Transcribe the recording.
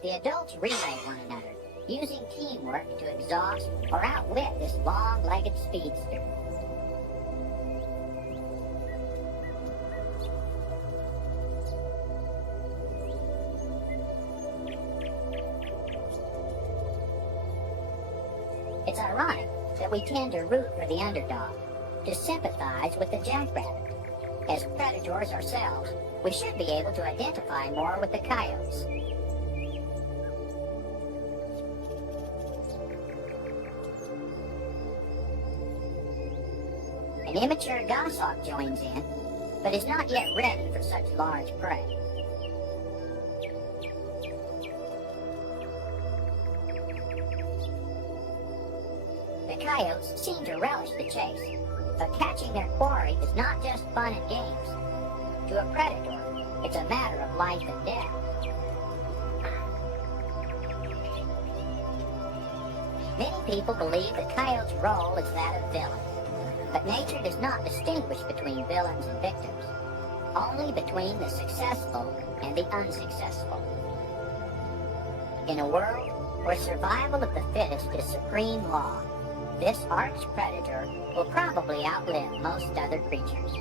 The adults relay one another, using teamwork to exhaust or outwit this long-legged speedster. It's ironic that we tend to root for the underdog, to sympathize with the jackrabbit. As predators ourselves, we should be able to identify more with the coyotes. An immature goshawk joins in, but is not yet ready for such large prey. The coyotes seem to relish the chase, but catching their quarry is not just fun and games. To a predator, it's a matter of life and death. Many people believe the coyote's role is that of villain, but nature does not distinguish between villains and victims, only between the successful and the unsuccessful. In a world where survival of the fittest is supreme law, this arch predator will probably outlive most other creatures.